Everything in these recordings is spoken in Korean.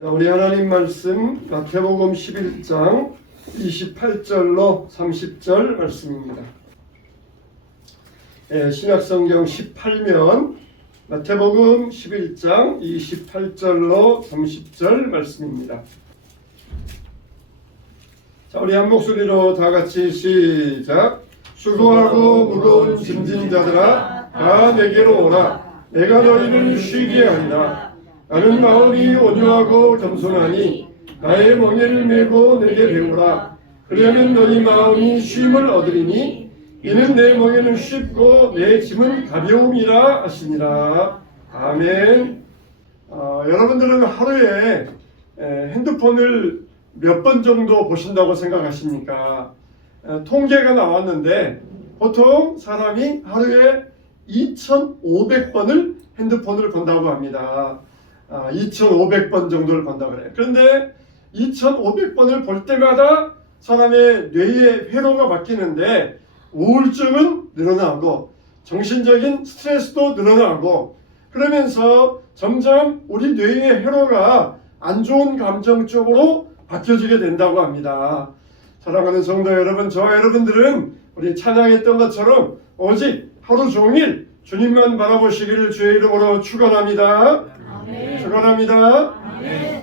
자, 우리 하나님 말씀 마태복음 11장 28절로 30절 말씀입니다. 예, 신약성경 18면 마태복음 11장 28절로 30절 말씀입니다. 자, 우리 한 목소리로 다 같이 시작. 수고하고 무거운 짐진 자들아 다 내게로 오라. 내가 너희를 쉬게 하리라. 나는 마음이 온유하고 겸손하니 나의 멍에를 메고 내게 배우라. 그러면 너희 마음이 쉼을 얻으리니 이는 내 멍에는 쉽고 내 짐은 가벼움이라 하시니라. 아멘. 어, 여러분들은 하루에 에, 핸드폰을 몇 번 정도 보신다고 생각하십니까? 어, 통계가 나왔는데 보통 사람이 하루에 2,500번을 핸드폰을 본다고 합니다. 아, 2,500번 정도를 본다 그래요. 그런데 2,500번을 볼 때마다 사람의 뇌의 회로가 바뀌는데 우울증은 늘어나고 정신적인 스트레스도 늘어나고 그러면서 점점 우리 뇌의 회로가 안 좋은 감정 쪽으로 바뀌어지게 된다고 합니다. 사랑하는 성도 여러분, 저와 여러분들은 우리 찬양했던 것처럼 오직 하루 종일 주님만 바라보시기를 주의 이름으로 축원합니다. 축원합니다.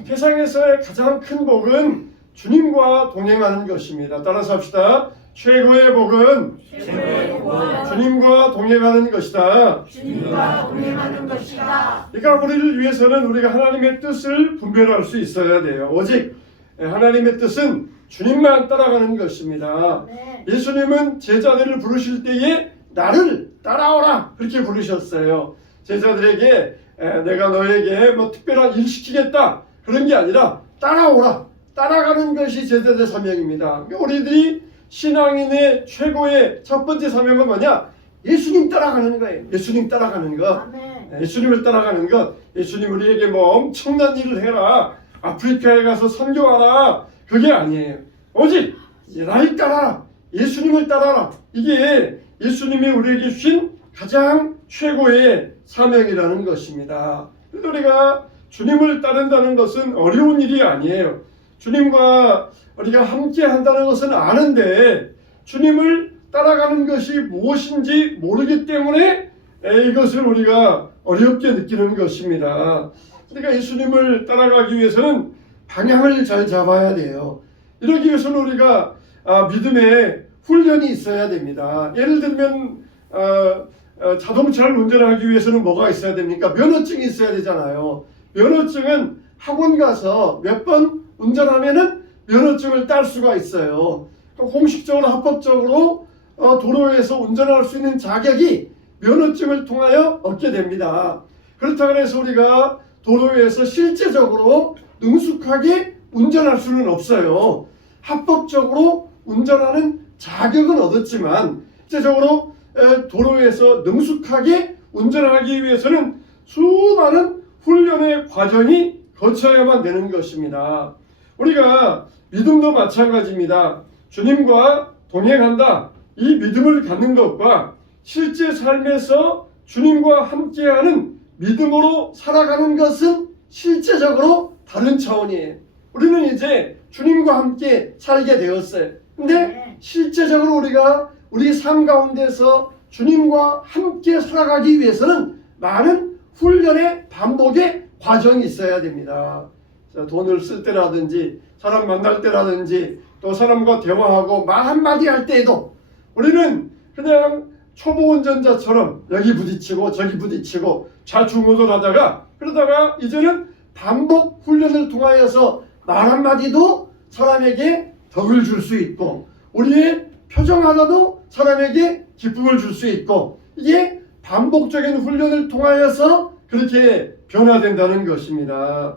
세상에서의 가장 큰 복은 주님과 동행하는 것입니다. 따라서 합시다. 최고의 복은 최고의 복은 주님과 동행하는 것이다. 주님과 동행하는 것이다. 그러니까 우리를 위해서는 우리가 하나님의 뜻을 분별할 수 있어야 돼요. 오직 하나님의 뜻은 주님만 따라가는 것입니다. 네. 예수님은 제자들을 부르실 때에 나를 따라오라 그렇게 부르셨어요. 제자들에게 에, 내가 너에게 뭐 특별한 일 시키겠다 그런 게 아니라 따라오라 따라가는 것이 제자들의 사명입니다. 우리들이 신앙인의 최고의 첫 번째 사명은 뭐냐? 예수님 따라가는 거예요. 예수님 따라가는 것. 아멘. 예수님을 따라가는 것, 예수님 우리에게 뭐 엄청난 일을 해라, 아프리카에 가서 선교하라, 그게 아니에요. 오직 나를 따라라, 예수님을 따라라. 이게 예수님이 우리에게 주신 가장 최고의 사명이라는 것입니다. 우리가 주님을 따른다는 것은 어려운 일이 아니에요. 주님과 우리가 함께 한다는 것은 아는데 주님을 따라가는 것이 무엇인지 모르기 때문에 에, 이것을 우리가 어렵게 느끼는 것입니다. 그러니까 예수님을 따라가기 위해서는 방향을 잘 잡아야 돼요. 이러기 위해서는 우리가 아, 믿음의 훈련이 있어야 됩니다. 예를 들면 어, 어, 자동차를 운전하기 위해서는 뭐가 있어야 됩니까? 면허증이 있어야 되잖아요. 면허증은 학원 가서 몇 번 운전하면은 면허증을 딸 수가 있어요. 공식적으로 합법적으로 어, 도로에서 운전할 수 있는 자격이 면허증을 통하여 얻게 됩니다. 그렇다고 해서 우리가 도로에서 실제적으로 능숙하게 운전할 수는 없어요. 합법적으로 운전하는 자격은 얻었지만 실제적으로 에, 도로에서 능숙하게 운전하기 위해서는 수많은 훈련의 과정이 거쳐야만 되는 것입니다. 우리가 믿음도 마찬가지입니다. 주님과 동행한다. 이 믿음을 갖는 것과 실제 삶에서 주님과 함께하는 믿음으로 살아가는 것은 실제적으로 다른 차원이에요. 우리는 이제 주님과 함께 살게 되었어요. 근데 네. 실제적으로 우리가 우리 삶 가운데서 주님과 함께 살아가기 위해서는 많은 훈련의 반복의 과정이 있어야 됩니다. 자, 돈을 쓸 때라든지 사람 만날 때라든지 또 사람과 대화하고 말 한마디 할 때에도 우리는 그냥 초보 운전자처럼 여기 부딪히고 저기 부딪히고 좌충우돌 하다가 그러다가 이제는 반복 훈련을 통하여서 말 한마디도 사람에게 덕을 줄 수 있고 우리의 표정 하나도 사람에게 기쁨을 줄 수 있고 이게 반복적인 훈련을 통하여서 그렇게 변화된다는 것입니다.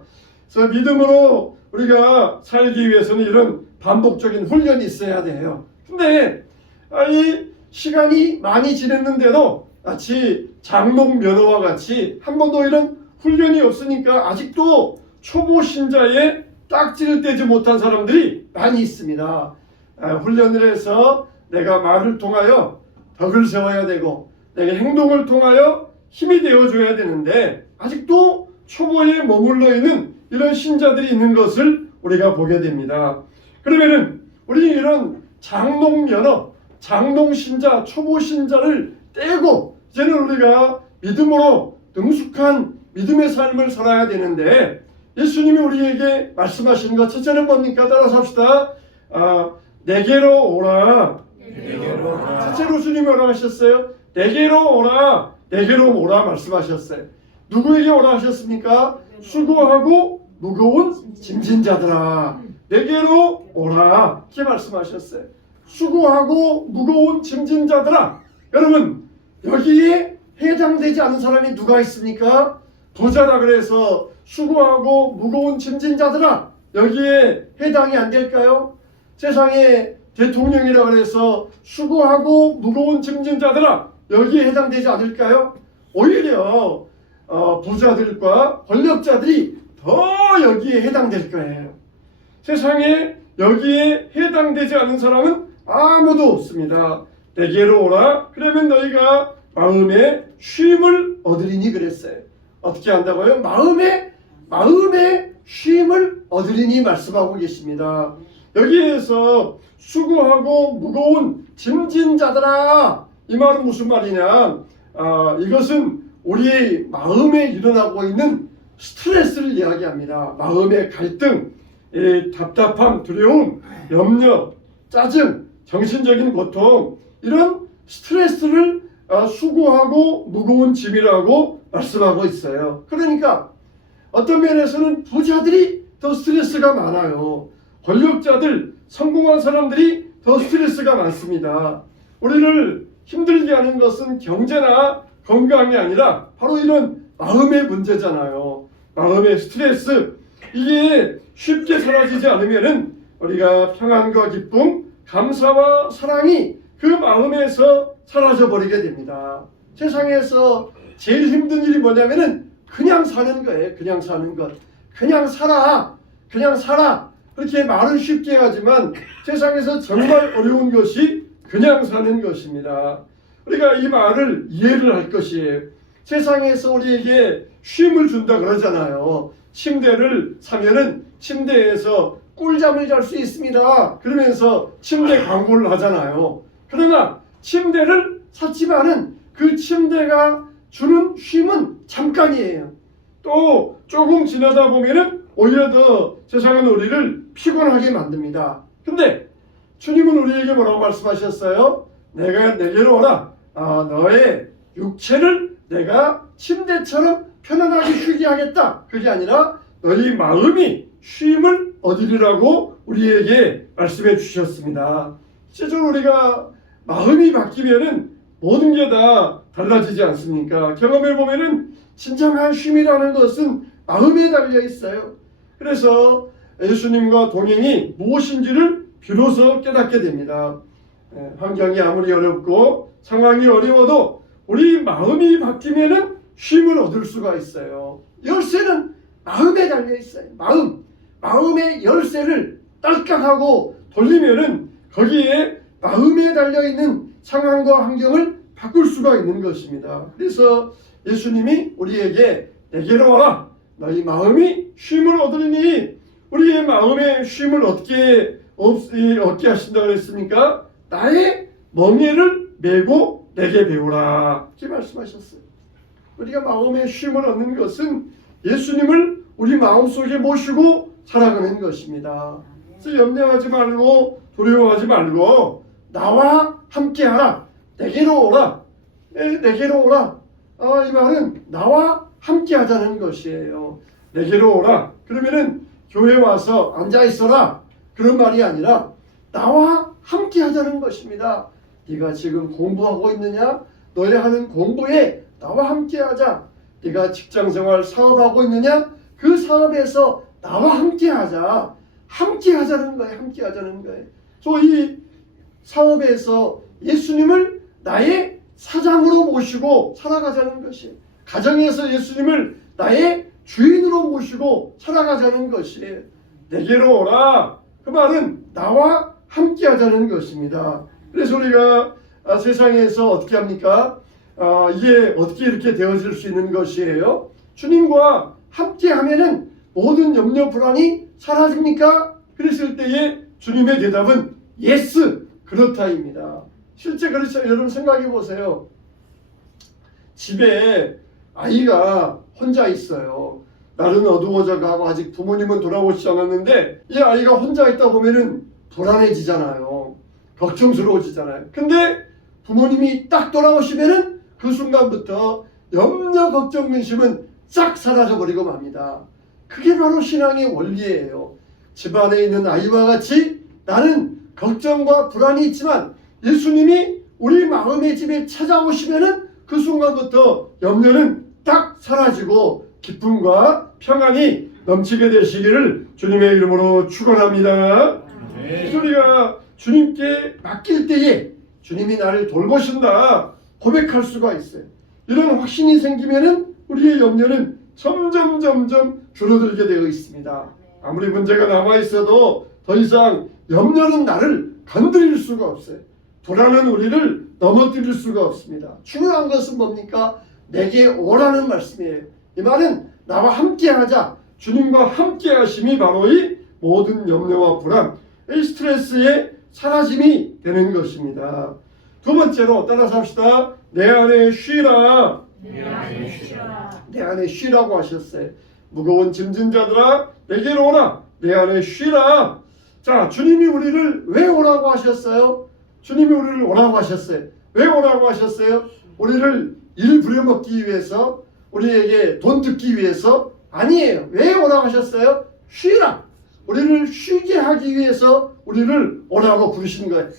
그래서 믿음으로 우리가 살기 위해서는 이런 반복적인 훈련이 있어야 돼요. 근데 아, 이 시간이 많이 지났는데도 마치 장롱 면허와 같이 한 번도 이런 훈련이 없으니까 아직도 초보 신자의 딱지를 떼지 못한 사람들이 많이 있습니다. 아, 훈련을 해서 내가 말을 통하여 덕을 세워야 되고 내가 행동을 통하여 힘이 되어줘야 되는데 아직도 초보에 머물러 있는 이런 신자들이 있는 것을 우리가 보게 됩니다. 그러면은 우리 이런 장롱 연어, 장롱 신자, 초보 신자를 떼고 이제는 우리가 믿음으로 능숙한 믿음의 삶을 살아야 되는데 예수님이 우리에게 말씀하시는 것 첫째는 뭡니까? 따라서 합시다. 아, 내게로 오라. 첫째로 주님이 뭐라 하셨어요? 내게로 오라. 내게로 오라 말씀하셨어요. 누구에게 오라 하셨습니까? 수고하고 무거운 짐진 자들아. 내게로 오라. 이렇게 말씀하셨어요. 수고하고 무거운 짐진 자들아. 여러분, 여기에 해당되지 않은 사람이 누가 있습니까? 부자라 그래서 수고하고 무거운 짐진 자들아. 여기에 해당이 안 될까요? 세상에 대통령이라 그래서 수고하고 무거운 짐진 자들아. 여기에 해당되지 않을까요? 오히려 어, 부자들과 권력자들이 더 여기에 해당될 거예요. 세상에 여기에 해당되지 않은 사람은 아무도 없습니다. 내게로 오라. 그러면 너희가 마음에 쉼을 얻으리니 그랬어요. 어떻게 한다고요? 마음에 마음에 쉼을 얻으리니 말씀하고 계십니다. 여기에서 수고하고 무거운 짐진 자들아 이 말은 무슨 말이냐? 아, 이것은 우리의 마음에 일어나고 있는 스트레스를 이야기합니다. 마음의 갈등, 이 답답함, 두려움, 염려, 짜증, 정신적인 고통 이런 스트레스를 아, 수고하고 무거운 짐이라고 말씀하고 있어요. 그러니까 어떤 면에서는 부자들이 더 스트레스가 많아요. 권력자들, 성공한 사람들이 더 스트레스가 많습니다. 우리를 힘들게 하는 것은 경제나 건강이 아니라 바로 이런 마음의 문제잖아요. 마음의 스트레스. 이게 쉽게 사라지지 않으면은 우리가 평안과 기쁨, 감사와 사랑이 그 마음에서 사라져 버리게 됩니다. 세상에서 제일 힘든 일이 뭐냐면은 그냥 사는 거예요. 그냥 사는 것. 그냥 살아. 그냥 살아. 그렇게 말은 쉽게 하지만 세상에서 정말 어려운 것이 그냥 사는 것입니다. 우리가 이 말을 이해를 할 것이에요. 세상에서 우리에게 쉼을 준다 그러잖아요. 침대를 사면은 침대에서 꿀잠을 잘 수 있습니다. 그러면서 침대 광고를 하잖아요. 그러나 침대를 샀지만은 그 침대가 주는 쉼은 잠깐이에요. 또 조금 지나다 보면은 오히려 더 세상은 우리를 피곤하게 만듭니다. 근데 주님은 우리에게 뭐라고 말씀하셨어요? 내가 내게로 오라. 아, 너의 육체를 내가 침대처럼 편안하게 쉬게 하겠다. 그게 아니라 너희 마음이 쉼을 얻으리라고 우리에게 말씀해 주셨습니다. 실제로 우리가 마음이 바뀌면은 모든 게 다 달라지지 않습니까? 경험해 보면은 진정한 쉼이라는 것은 마음에 달려 있어요. 그래서 예수님과 동행이 무엇인지를 비로소 깨닫게 됩니다. 예, 환경이 아무리 어렵고 상황이 어려워도 우리 마음이 바뀌면은 쉼을 얻을 수가 있어요. 열쇠는 마음에 달려 있어요. 마음, 마음의 열쇠를 딸깍하고 돌리면은 거기에 마음에 달려 있는 상황과 환경을 바꿀 수가 있는 것입니다. 그래서 예수님이 우리에게 내게로 와라. 너희 마음이 쉼을 얻으리니 우리의 마음에 쉼을 얻게 없, 이, 얻게 하신다 그랬습니까? 나의 멍에를 메고 내게 배우라. 이렇게 말씀하셨어요. 우리가 마음에 쉼을 얻는 것은 예수님을 우리 마음속에 모시고 살아가는 것입니다. 그래서 염려하지 말고 두려워하지 말고 나와 함께하라. 내게로 오라. 에, 내게로 오라. 아, 이 말은 나와 함께하자는 것이에요. 내게로 오라. 그러면은 교회 와서 앉아 있어라. 그런 말이 아니라 나와 함께 하자는 것입니다. 네가 지금 공부하고 있느냐? 너희 하는 공부에 나와 함께 하자. 네가 직장 생활 사업하고 있느냐? 그 사업에서 나와 함께 하자. 함께 하자는 거예요. 함께 하자는 거예요. 소위 사업에서 예수님을 나의 사장으로 모시고 살아가자는 것이 가정에서 예수님을 나의 주인으로 모시고 살아가자는 것이 내게로 오라 그 말은 나와 함께 하자는 것입니다 그래서 우리가 아, 세상에서 어떻게 합니까 아, 이게 어떻게 이렇게 되어질 수 있는 것이에요 주님과 함께 하면은 모든 염려 불안이 사라집니까? 그랬을 때에 주님의 대답은 예스 그렇다입니다. 실제 그렇죠. 여러분 생각해 보세요. 집에 아이가 혼자 있어요. 날은 어두워져 가고 아직 부모님은 돌아오지 않았는데 이 아이가 혼자 있다 보면은 불안해지잖아요. 걱정스러워지잖아요. 근데 부모님이 딱 돌아오시면은 그 순간부터 염려 걱정 근심은 싹 사라져 버리고 맙니다. 그게 바로 신앙의 원리예요. 집안에 있는 아이와 같이 나는 걱정과 불안이 있지만 예수님이 우리 마음의 집에 찾아오시면은 그 순간부터 염려는 딱 사라지고 기쁨과 평안이 넘치게 되시기를 주님의 이름으로 축원합니다. 우리가 주님께 맡길 때에 주님이 나를 돌보신다 고백할 수가 있어요. 이런 확신이 생기면은 우리의 염려는 점점 점점 줄어들게 되어 있습니다. 아무리 문제가 남아 있어도 더 이상 염려는 나를 건드릴 수가 없어요. 불안은 우리를 넘어뜨릴 수가 없습니다. 중요한 것은 뭡니까? 내게 오라는 말씀이에요. 이 말은 나와 함께하자. 주님과 함께하심이 바로 이 모든 염려와 불안, 이 스트레스의 사라짐이 되는 것입니다. 두 번째로 따라서 합시다. 내 안에 쉬라. 내 안에 쉬라. 내 안에 쉬라고 하셨어요. 무거운 짐진 자들아 내게로 오라. 내 안에 쉬라. 자, 주님이 우리를 왜 오라고 하셨어요? 주님이 우리를 오라고 하셨어요. 왜 오라고 하셨어요? 우리를 일 부려먹기 위해서, 우리에게 돈 듣기 위해서 아니에요. 왜 오라고 하셨어요? 쉬라. 우리를 쉬게 하기 위해서 우리를 오라고 부르신 거예요.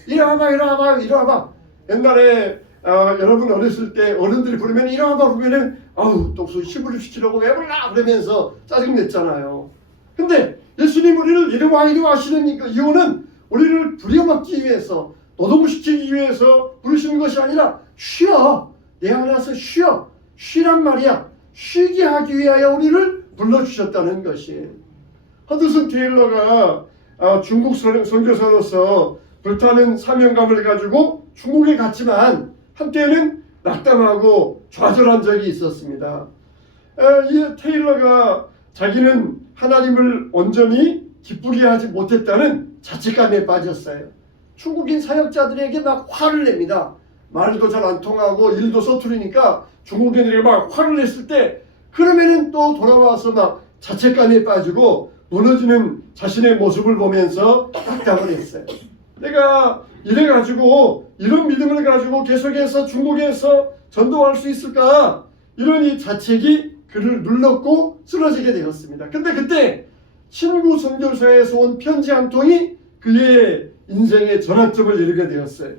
와봐, 이리 와봐. 옛날에 어, 여러분 어렸을 때 어른들이 부르면 와봐 그러면은 아우 똑소 시부를 시키려고 왜 불러 그러면서 짜증 냈잖아요. 근데 예수님 우리를 이리 와 이리 와 하시는 이- 이유는 우리를 부려먹기 위해서 노동시키기 위해서 부르시는 것이 아니라 쉬어 내 안에서 쉬어 쉬란 말이야 쉬게 하기 위하여 우리를 불러주셨다는 것이에요. 허드슨 테일러가 아, 중국 선- 선교사로서 불타는 사명감을 가지고 중국에 갔지만 한때는 낙담하고 좌절한 적이 있었습니다. 에, 이 테일러가 자기는 하나님을 온전히 기쁘게 하지 못했다는 자책감에 빠졌어요. 중국인 사역자들에게 막 화를 냅니다. 말도 잘 안 통하고 일도 서투르니까 중국인들이 막 화를 냈을 때 그러면은 또 돌아와서 막 자책감에 빠지고 무너지는 자신의 모습을 보면서 낙담을 했어요. 내가 이래 가지고 이런 믿음을 가지고 계속해서 중국에서 전도할 수 있을까? 이런 이 자책이 그를 눌렀고 쓰러지게 되었습니다. 근데 그때 친구 선교사에서 온 편지 한 통이 그의 인생의 전환점을 이루게 되었어요.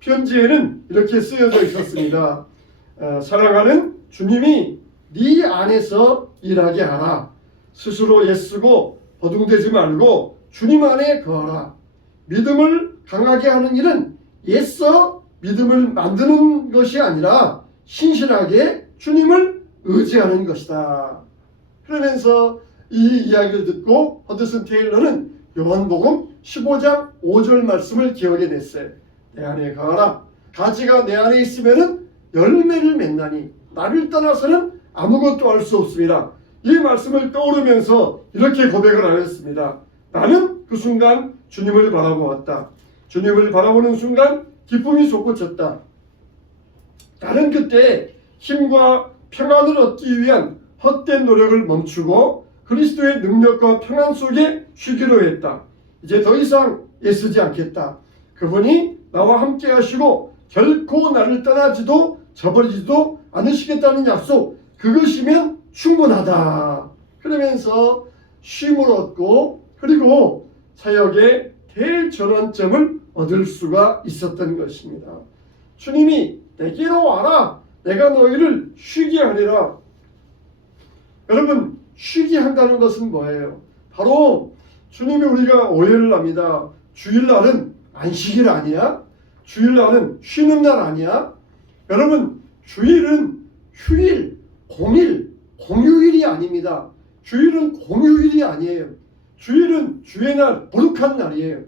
편지에는 이렇게 쓰여져 있었습니다. 어, 사랑하는 주님이 네 안에서 일하게 하라. 스스로 애쓰고 버둥대지 말고 주님 안에 거하라. 믿음을 강하게 하는 일은 애써 믿음을 만드는 것이 아니라 신실하게 주님을 의지하는 것이다. 그러면서 이 이야기를 듣고 허드슨 테일러는 요한복음 15장 5절 말씀을 기억해 냈어요. 내 안에 가라. 가지가 내 안에 있으면은 열매를 맺나니 나를 떠나서는 아무것도 할 수 없습니다. 이 말씀을 떠오르면서 이렇게 고백을 하였습니다. 나는 그 순간 주님을 바라보았다. 주님을 바라보는 순간 기쁨이 솟구쳤다. 나는 그때 힘과 평안을 얻기 위한 헛된 노력을 멈추고 그리스도의 능력과 평안 속에 쉬기로 했다. 이제 더 이상 애쓰지 않겠다. 그분이 나와 함께 하시고 결코 나를 떠나지도 저버리지도 않으시겠다는 약속 그것이면 충분하다. 그러면서 쉼을 얻고 그리고 사역의 대전환점을 얻을 수가 있었던 것입니다. 주님이 내게로 와라. 내가 너희를 쉬게 하리라. 여러분 쉬게 한다는 것은 뭐예요? 바로 주님이 우리가 오해를 합니다. 주일날은 안식일 아니야? 주일날은 쉬는 날 아니야? 여러분 주일은 휴일, 공일, 공휴일이 아닙니다. 주일은 공휴일이 아니에요. 주일은 주의 날, 거룩한 날이에요.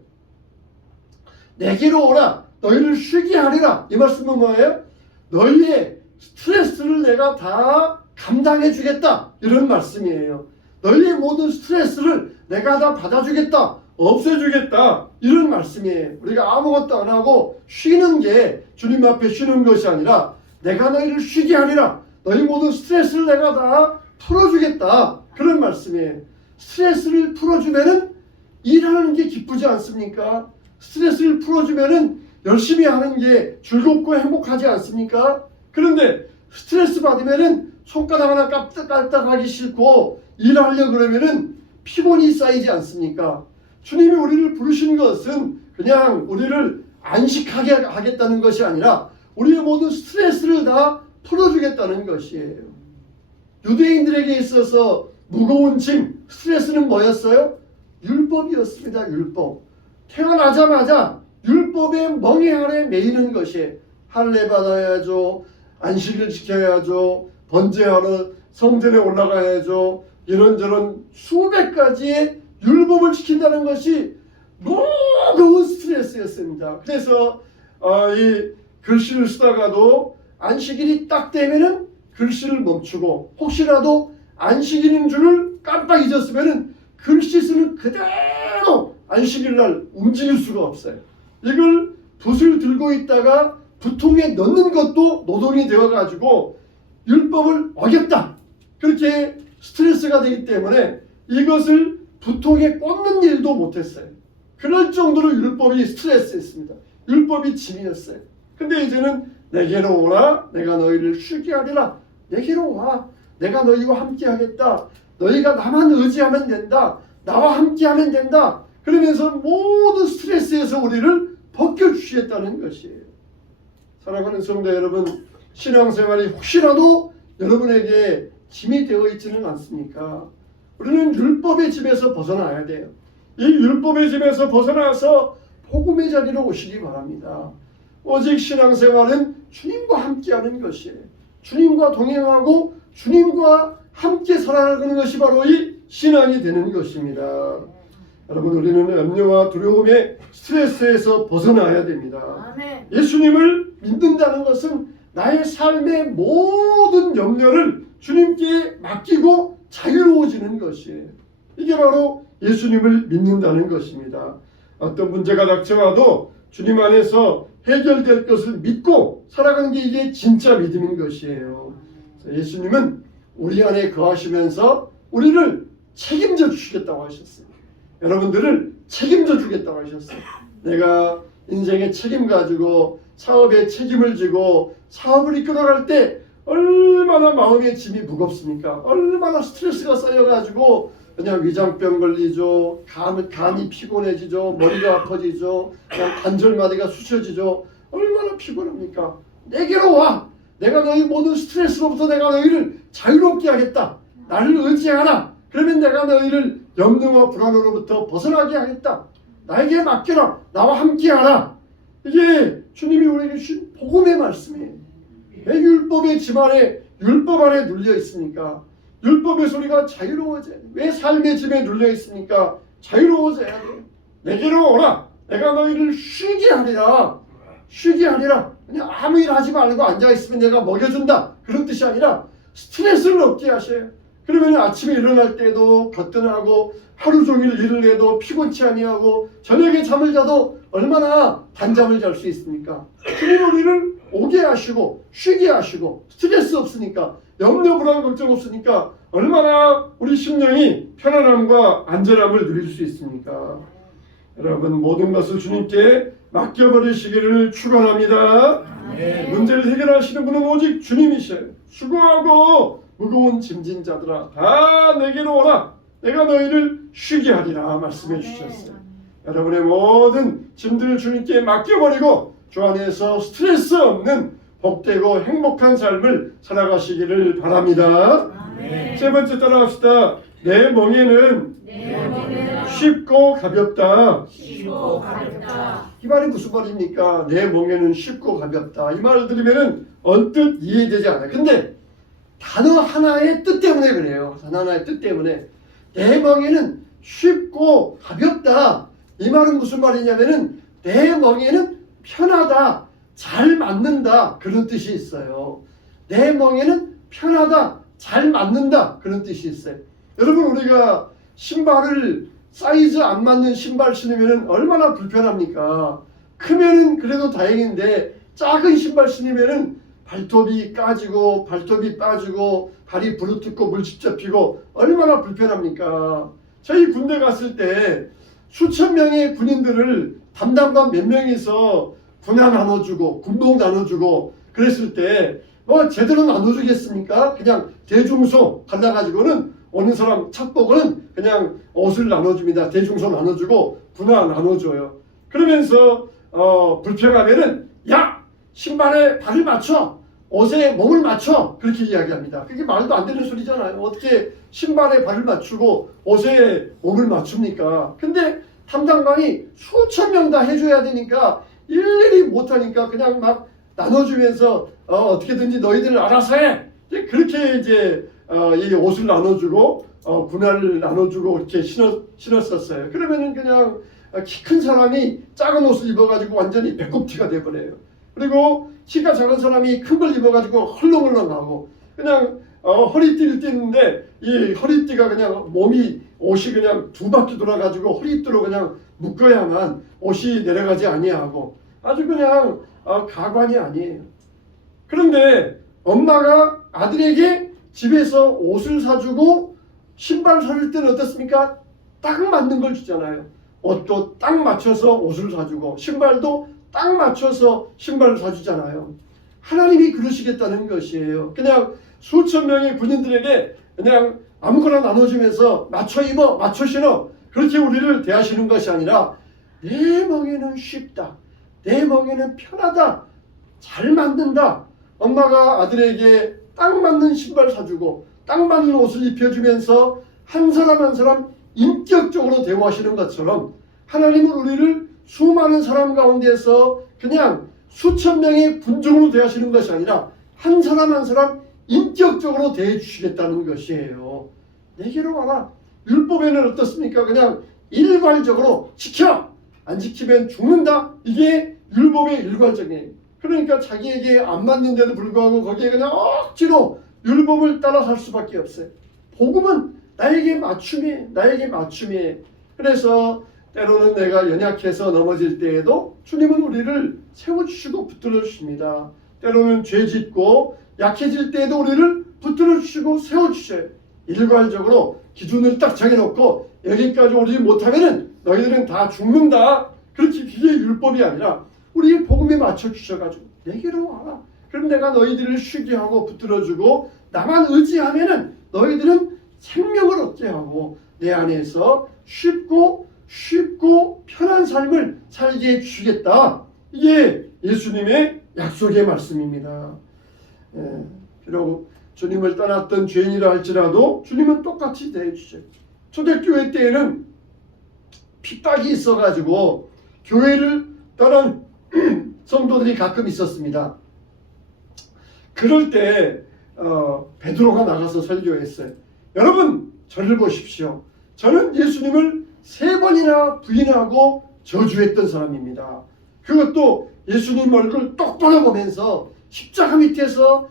내게로 오라, 너희를 쉬게 하리라. 이 말씀은 뭐예요? 너희의 스트레스를 내가 다 감당해 주겠다 이런 말씀이에요. 너희의 모든 스트레스를 내가 다 받아주겠다 없애주겠다 이런 말씀이에요. 우리가 아무것도 안 하고 쉬는 게 주님 앞에 쉬는 것이 아니라 내가 너희를 쉬게 하리라 너희 모든 스트레스를 내가 다 풀어주겠다 그런 말씀이에요. 스트레스를 풀어주면은 일하는 게 기쁘지 않습니까? 스트레스를 풀어주면은 열심히 하는 게 즐겁고 행복하지 않습니까? 그런데 스트레스 받으면은 손가락 하나 까딱까딱하기 싫고 일하려 그러면은 피곤이 쌓이지 않습니까? 주님이 우리를 부르신 것은 그냥 우리를 안식하게 하겠다는 것이 아니라 우리의 모든 스트레스를 다 풀어주겠다는 것이에요. 유대인들에게 있어서 무거운 짐, 스트레스는 뭐였어요? 율법이었습니다. 율법. 태어나자마자 율법의 멍에 아래 매이는 것이 할례 받아야죠. 안식을 지켜야죠. 번제하러 성전에 올라가야죠. 이런저런 수백 가지의 율법을 지킨다는 것이 무거운 스트레스였습니다. 그래서 어, 이 글씨를 쓰다가도 안식일이 딱 되면은 글씨를 멈추고 혹시라도 안식일인 줄을 깜빡 잊었으면은 글씨 쓰는 그대로 안식일 날 움직일 수가 없어요. 이걸 붓을 들고 있다가 부통에 넣는 것도 노동이 되어 가지고 율법을 어겼다. 그렇게 스트레스가 되기 때문에 이것을 부통에 꽂는 일도 못했어요. 그럴 정도로 율법이 스트레스였습니다. 율법이 짐이었어요. 근데 이제는 내게로 오라. 내가 너희를 쉬게 하리라. 내게로 와. 내가 너희와 함께 하겠다. 너희가 나만 의지하면 된다. 나와 함께 하면 된다. 그러면서 모든 스트레스에서 우리를 벗겨주시겠다는 것이에요. 사랑하는 성도 여러분, 신앙생활이 혹시라도 여러분에게 짐이 되어 있지는 않습니까? 우리는 율법의 집에서 벗어나야 돼요. 이 율법의 집에서 벗어나서 복음의 자리로 오시기 바랍니다. 오직 신앙생활은 주님과 함께하는 것이에요. 주님과 동행하고 주님과 함께 살아가는 것이 바로 이 신앙이 되는 것입니다. 여러분 우리는 염려와 두려움의 스트레스에서 벗어나야 됩니다. 예수님을 믿는다는 것은 나의 삶의 모든 염려를 주님께 맡기고 자유로워지는 것이에요. 이게 바로 예수님을 믿는다는 것입니다. 어떤 문제가 닥쳐와도 주님 안에서 해결될 것을 믿고 살아가는 게 이게 진짜 믿음인 것이에요. 예수님은 우리 안에 거하시면서 우리를 책임져 주시겠다고 하셨어요. 여러분들을 책임져 주겠다고 하셨어요. 내가 인생의 책임 가지고 사업에 책임을 지고 사업을 이끌어갈 때 얼마나 마음의 짐이 무겁습니까? 얼마나 스트레스가 쌓여가지고 그냥 위장병 걸리죠, 간, 간이 피곤해지죠, 머리가 아파지죠, 그냥 관절마디가 쑤셔지죠. 얼마나 피곤합니까? 내게로 와. 내가 너희 모든 스트레스로부터 내가 너희를 자유롭게 하겠다. 나를 의지하라. 그러면 내가 너희를 염려와 불안으로부터 벗어나게 하겠다. 나에게 맡겨라. 나와 함께하라. 이게 주님이 우리에게 주신 복음의 말씀이에요. 왜 율법의 집 안에 율법 안에 눌려 있습니까? 율법의 소리가 자유로워져야 돼. 왜 삶의 집에 눌려 있습니까? 자유로워져야 돼. 내게로 오라. 내가 너희를 쉬게 하리라. 쉬게 하리라. 그냥 아무 일 하지 말고 앉아 있으면 내가 먹여준다. 그런 뜻이 아니라 스트레스를 없게 하셔요. 그러면 아침에 일어날 때도 거뜬하고 하루 종일 일을 해도 피곤치 아니하고 저녁에 잠을 자도 얼마나 단잠을 잘 수 있습니까? 주님 우리를 오게 하시고 쉬게 하시고 스트레스 없으니까 염려 불안 걱정 없으니까 얼마나 우리 심령이 편안함과 안전함을 누릴 수 있습니까? 여러분 모든 것을 주님께 맡겨버리시기를 축원합니다. 아멘. 문제를 해결하시는 분은 오직 주님이셔요. 수고하고 무거운 짐진 자들아 다 내게로 오라. 내가 너희를 쉬게 하리라 말씀해 주셨어요. 여러분의 모든 짐들을 주님께 맡겨버리고 주 안에서 스트레스 없는 복되고 행복한 삶을 살아가시기를 바랍니다. 아멘. 세 번째 따라합시다. 내 멍에는 내 쉽고 가볍다. 쉽고 가볍다. 이 말이 무슨 말입니까? 내 멍에는 쉽고 가볍다. 이 말을 들으면 언뜻 이해되지 않아요. 근데 단어 하나의 뜻 때문에 그래요. 단어 하나의 뜻 때문에 내 멍에는 쉽고 가볍다. 이 말은 무슨 말이냐면은 내 멍에는 편하다, 잘 맞는다 그런 뜻이 있어요. 내 멍에는 편하다, 잘 맞는다 그런 뜻이 있어요. 여러분 우리가 신발을 사이즈 안 맞는 신발 신으면 얼마나 불편합니까? 크면은 그래도 다행인데 작은 신발 신으면은 발톱이 까지고 발톱이 빠지고 발이 부르뜯고 물집 잡히고 얼마나 불편합니까? 저희 군대 갔을 때 수천 명의 군인들을 담당관 몇 명이서 군화 나눠주고 군복 나눠주고 그랬을 때뭐 제대로 나눠주겠습니까? 그냥 대중소 갈라가지고는 오는 사람 착복은 그냥 옷을 나눠줍니다. 대중소 나눠주고 군화 나눠줘요. 그러면서 어, 불평하면은 야 신발에 발을 맞춰 옷에 몸을 맞춰 그렇게 이야기합니다. 그게 말도 안 되는 소리잖아요. 어떻게 신발에 발을 맞추고 옷에 몸을 맞춥니까? 근데 담당관이 수천 명 다 해줘야 되니까 일일이 못하니까 그냥 막 나눠주면서 어, 떻게든지 너희들 알아서 해. 이제 그렇게 이제 어, 이 옷을 나눠주고 어, 분할을 나눠주고 이렇게 신었, 신었었어요. 그러면은 그냥 키 큰 사람이 작은 옷을 입어가지고 완전히 배꼽티가 돼버려요. 그리고 키가 작은 사람이 큰 걸 입어가지고 헐렁헐렁하고 그냥 어, 허리띠를 띠는데 이 허리띠가 그냥 몸이 옷이 그냥 두 바퀴 돌아가지고 허리띠로 그냥 묶어야만 옷이 내려가지 아니하고 아주 그냥 어, 가관이 아니에요. 그런데 엄마가 아들에게 집에서 옷을 사주고 신발 사줄 때는 어떻습니까? 딱 맞는 걸 주잖아요. 옷도 딱 맞춰서 옷을 사주고 신발도 딱 맞춰서 신발을 사주잖아요. 하나님이 그러시겠다는 것이에요. 그냥 수천 명의 군인들에게 그냥 아무거나 나눠주면서 맞춰 입어, 맞춰 신어 그렇게 우리를 대하시는 것이 아니라 내 멍에는 쉽다. 내 멍에는 편하다. 잘 만든다. 엄마가 아들에게 딱 맞는 신발 사주고 딱 맞는 옷을 입혀주면서 한 사람 한 사람 인격적으로 대우하시는 것처럼 하나님은 우리를 수많은 사람 가운데서 그냥 수천 명의 군중으로 대하시는 것이 아니라 한 사람 한 사람 인격적으로 대해 주시겠다는 것이에요. 내게로 와라. 율법에는 어떻습니까? 그냥 일괄적으로 지켜. 안 지키면 죽는다. 이게 율법의 일괄적이에요. 그러니까 자기에게 안 맞는데도 불구하고 거기에 그냥 억지로 율법을 따라 살 수밖에 없어요. 복음은 나에게 맞춤이, 나에게 맞춤이. 그래서 때로는 내가 연약해서 넘어질 때에도 주님은 우리를 세워주시고 붙들어 주십니다. 때로는 죄 짓고 약해질 때에도 우리를 붙들어 주시고 세워 주셔요. 일괄적으로 기준을 딱 정해놓고 여기까지 오지 못하면은 너희들은 다 죽는다. 그렇지 그게 율법이 아니라 우리의 복음에 맞춰 주셔가지고 내게로 와라. 그럼 내가 너희들을 쉬게 하고 붙들어주고 나만 의지하면은 너희들은 생명을 얻게 하고 내 안에서 쉽고 쉽고 편한 삶을 살게 해주시겠다. 이게 예수님의 약속의 말씀입니다. 예, 비록 주님을 떠났던 죄인이라 할지라도 주님은 똑같이 대해주셔요. 초대교회 때에는 핍박이 있어가지고 교회를 떠난 성도들이 가끔 있었습니다. 그럴 때 어, 베드로가 나가서 설교했어요. 여러분 저를 보십시오. 저는 예수님을 세 번이나 부인하고 저주했던 사람입니다. 그것도 예수님 얼굴 똑바로 보면서 십자가 밑에서 어,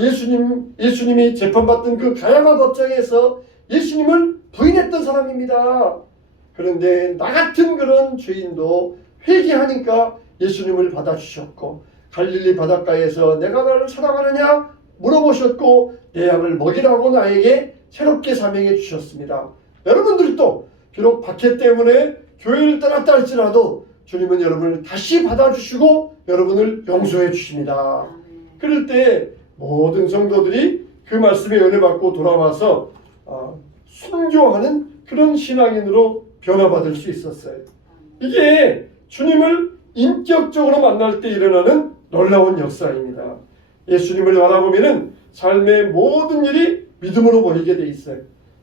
예수님 예수님이 재판받던 그 가야마 법정에서 예수님을 부인했던 사람입니다. 그런데 나 같은 그런 죄인도 회개하니까 예수님을 받아주셨고 갈릴리 바닷가에서 내가 너를 사랑하느냐 물어보셨고 내 양을 먹이라고 나에게 새롭게 사명해 주셨습니다. 여러분들도 비록 박해 때문에 교회를 떠났다 할지라도 주님은 여러분을 다시 받아주시고 여러분을 용서해 주십니다. 그럴 때 모든 성도들이 그 말씀에 은혜 받고 돌아와서 어, 순교하는 그런 신앙인으로 변화받을 수 있었어요. 이게 주님을 인격적으로 만날 때 일어나는 놀라운 역사입니다. 예수님을 바라보면은 삶의 모든 일이 믿음으로 보이게 돼 있어요.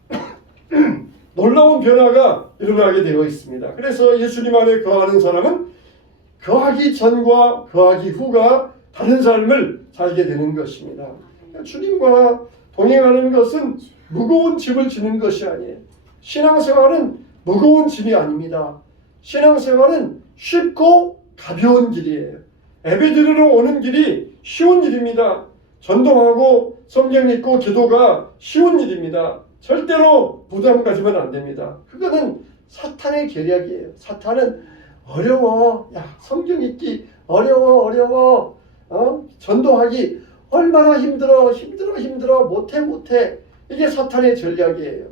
놀라운 변화가 일어나게 되어 있습니다. 그래서 예수님 안에 거하는 사람은 거하기 전과 거하기 후가 다른 삶을 살게 되는 것입니다. 주님과 동행하는 것은 무거운 짐을 지는 것이 아니에요. 신앙생활은 무거운 짐이 아닙니다. 신앙생활은 쉽고 가벼운 길이에요. 에베드르로 오는 길이 쉬운 일입니다. 전도하고 성경 읽고 기도가 쉬운 일입니다. 절대로 부담 가지면 안 됩니다. 그거는 사탄의 계략이에요. 사탄은 어려워. 야, 성경 읽기 어려워, 어려워. 어? 전도하기 얼마나 힘들어, 힘들어, 힘들어. 못해, 못해. 이게 사탄의 전략이에요.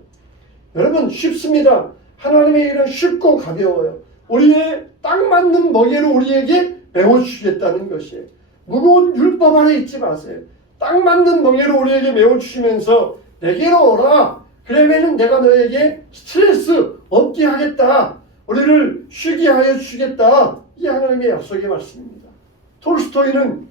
여러분 쉽습니다. 하나님의 일은 쉽고 가벼워요. 우리의 딱 맞는 먹이를 우리에게 메워주시겠다는 것이에요. 무거운 율법 안에 있지 마세요. 딱 맞는 먹이를 우리에게 메워주시면서 내게로 오라. 그러면은 내가 너에게 스트레스 없게 하겠다. 우리를 쉬게 하여 주시겠다. 이게 하나님의 약속의 말씀입니다. 톨스토이는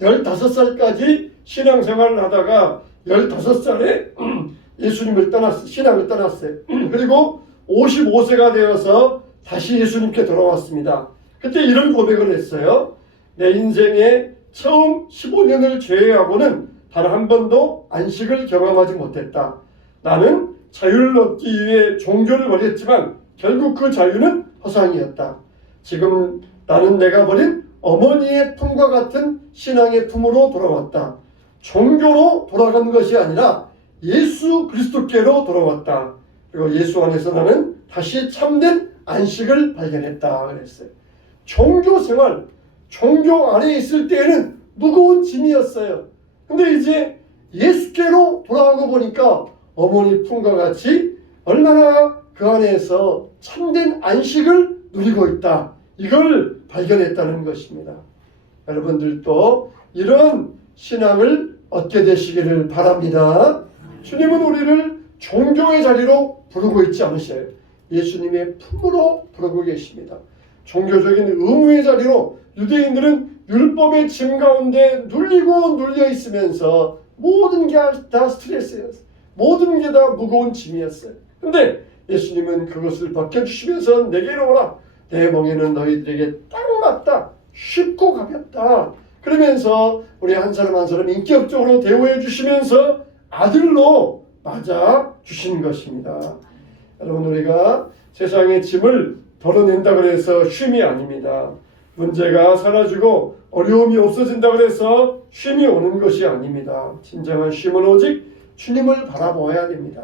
15살까지 신앙생활을 하다가 15살에 예수님을 떠났어요. 신앙을 떠났어요. 그리고 55세가 되어서 다시 예수님께 돌아왔습니다. 그때 이런 고백을 했어요. 내 인생에 처음 15년을 제외하고는 단 한 번도 안식을 경험하지 못했다. 나는 자유를 얻기 위해 종교를 버렸지만 결국 그 자유는 허상이었다. 지금 나는 내가 버린 어머니의 품과 같은 신앙의 품으로 돌아왔다. 종교로 돌아간 것이 아니라 예수 그리스도께로 돌아왔다. 그리고 예수 안에서 나는 다시 참된 안식을 발견했다. 그랬어요. 종교 생활, 종교 안에 있을 때에는 무거운 짐이었어요. 근데 이제 예수께로 돌아가고 보니까 어머니 품과 같이 얼마나 그 안에서 참된 안식을 누리고 있다. 이걸 발견했다는 것입니다. 여러분들도 이런 신앙을 얻게 되시기를 바랍니다. 주님은 우리를 종교의 자리로 부르고 있지 않으셔요. 예수님의 품으로 부르고 계십니다. 종교적인 의무의 자리로 유대인들은 율법의 짐 가운데 눌리고 눌려 있으면서 모든 게 다 스트레스였어요. 모든 게 다 무거운 짐이었어요. 근데 예수님은 그것을 벗겨주시면서 내게로 오라. 내 멍에는 너희들에게 딱 맞다. 쉽고 가볍다. 그러면서 우리 한 사람 한 사람 인격적으로 대우해 주시면서 아들로 맞아 주신 것입니다. 여러분 우리가 세상의 짐을 덜어낸다 그래서 쉼이 아닙니다. 문제가 사라지고 어려움이 없어진다 그래서 쉼이 오는 것이 아닙니다. 진정한 쉼은 오직 주님을 바라보아야 됩니다.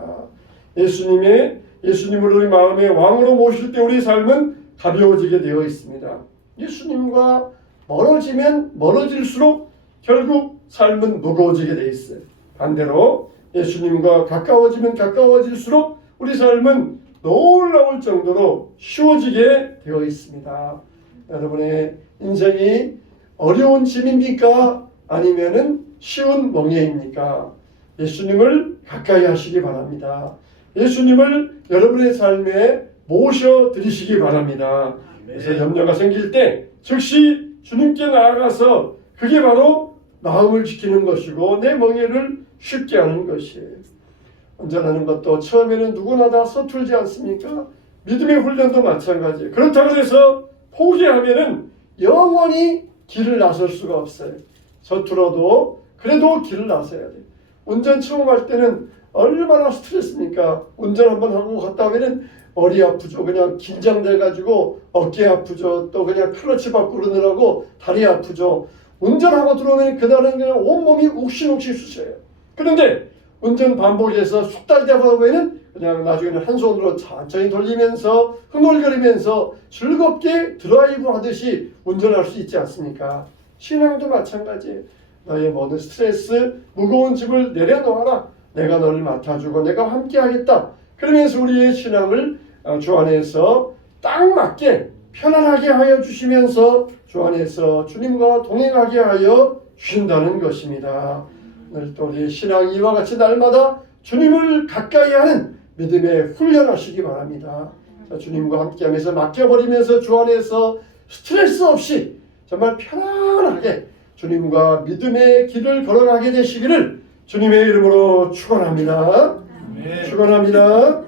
예수님의 예수님을 우리 마음의 왕으로 모실 때 우리 삶은 가벼워지게 되어 있습니다. 예수님과 멀어지면 멀어질수록 결국 삶은 무거워지게 되어 있어요. 반대로 예수님과 가까워지면 가까워질수록 우리 삶은 놀라울 정도로 쉬워지게 되어 있습니다. 여러분의 인생이 어려운 짐입니까? 아니면은 쉬운 멍에입니까? 예수님을 가까이 하시기 바랍니다. 예수님을 여러분의 삶에 모셔 드리시기 바랍니다. 그래서 염려가 생길 때 즉시 주님께 나아가서 그게 바로 마음을 지키는 것이고 내 멍에를 쉽게 하는 것이에요. 운전하는 것도 처음에는 누구나 다 서툴지 않습니까? 믿음의 훈련도 마찬가지예요. 그렇다고 해서 포기하면은 영원히 길을 나설 수가 없어요. 서툴어도 그래도 길을 나서야 돼요. 운전 처음 할 때는 얼마나 스트레스입니까? 운전 한번 하고 갔다 오면은 머리 아프죠. 그냥 긴장돼 가지고 어깨 아프죠. 또 그냥 클러치 바꾸고 그러느라고 다리 아프죠. 운전하고 들어오면 그날은 그냥 온몸이 욱신욱신 쑤셔요. 그런데 운전 반복해서 숙달 되다 보면은 그냥 나중에는 한 손으로 천천히 돌리면서 흥얼거리면서 즐겁게 드라이브 하듯이 운전할 수 있지 않습니까? 신앙도 마찬가지예요. 너의 모든 스트레스, 무거운 짐을 내려놓아라. 내가 너를 맡아주고 내가 함께하겠다. 그러면서 우리의 신앙을 어, 주 안에서 딱 맞게 편안하게 하여 주시면서 주 안에서 주님과 동행하게 하여 주신다는 것입니다. 오늘 또 우리 신앙 이와 같이 날마다 주님을 가까이 하는 믿음에 훈련하시기 바랍니다. 자, 주님과 함께하면서 맡겨버리면서 주 안에서 스트레스 없이 정말 편안하게 주님과 믿음의 길을 걸어가게 되시기를 주님의 이름으로 축원합니다. 축원합니다.